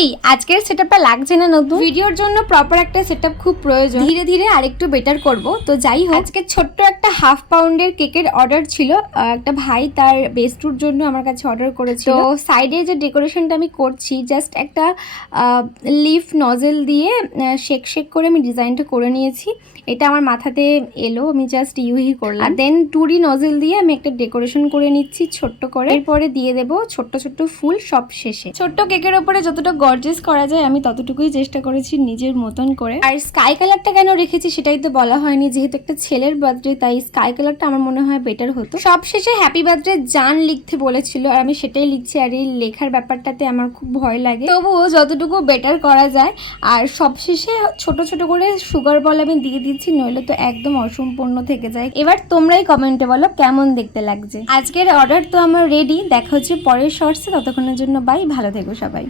কি আজকের সেটআপটা লাগছে না? নতুন ভিডিওর জন্য প্রপার একটা সেটআপ খুব প্রয়োজন। ধীরে ধীরে আরেকটু বেটার করব। তো যাই হোক, আজকে ছোট্ট একটা হাফ পাউন্ডের কেকের অর্ডার ছিল। একটা ভাই তার বেস্টুর জন্য আমার কাছে অর্ডার করেছিল। তো সাইডে যে ডেকোরেশনটা আমি করছি, জাস্ট একটা লিফ নজেল দিয়ে শেক শেক করে আমি ডিজাইনটা করে নিয়েছি। এটা আমার মাথাতে এলো, আমি জাস্ট ইউহি করলাম। আর দেন টুরি নজেল দিয়ে আমি একটা ডেকোরেশন করে নিচ্ছি ছোট্ট করে। এরপরে দিয়ে দেবো ছোট্ট ছোট্ট ফুল সব শেষে। ছোট্ট কেকের ওপরে যতটা গর্জিয়াস করা যায় আমি ততটুকুই চেষ্টা করেছি নিজের মতন করে। আর স্কাই কালারটা কেন রেখেছি সেটাই তো বলা হয়নি, যেহেতু একটা ছেলের বার্থডে তাই স্কাই কালারটা আমার মনে হয় বেটার হতো। সব শেষে হ্যাপি বার্থডে জান লিখতে বলেছিল আর আমি সেটাই লিখছি। আর এই লেখার ব্যাপারটাতে আমার খুব ভয় লাগে, তবুও যতটুকু বেটার করা যায়। আর সবশেষে ছোট ছোট করে সুগার বল আমি দিয়ে দিচ্ছি, নইলে তো একদম অসম্পূর্ণ থেকে যায়। এবার তোমরাই কমেন্টে বলো কেমন দেখতে লাগছে। আজকের অর্ডার তো আমার রেডি, দেখা হচ্ছে পরের শর্টসে। ততক্ষণের জন্য বাই, ভালো থেকো সবাই।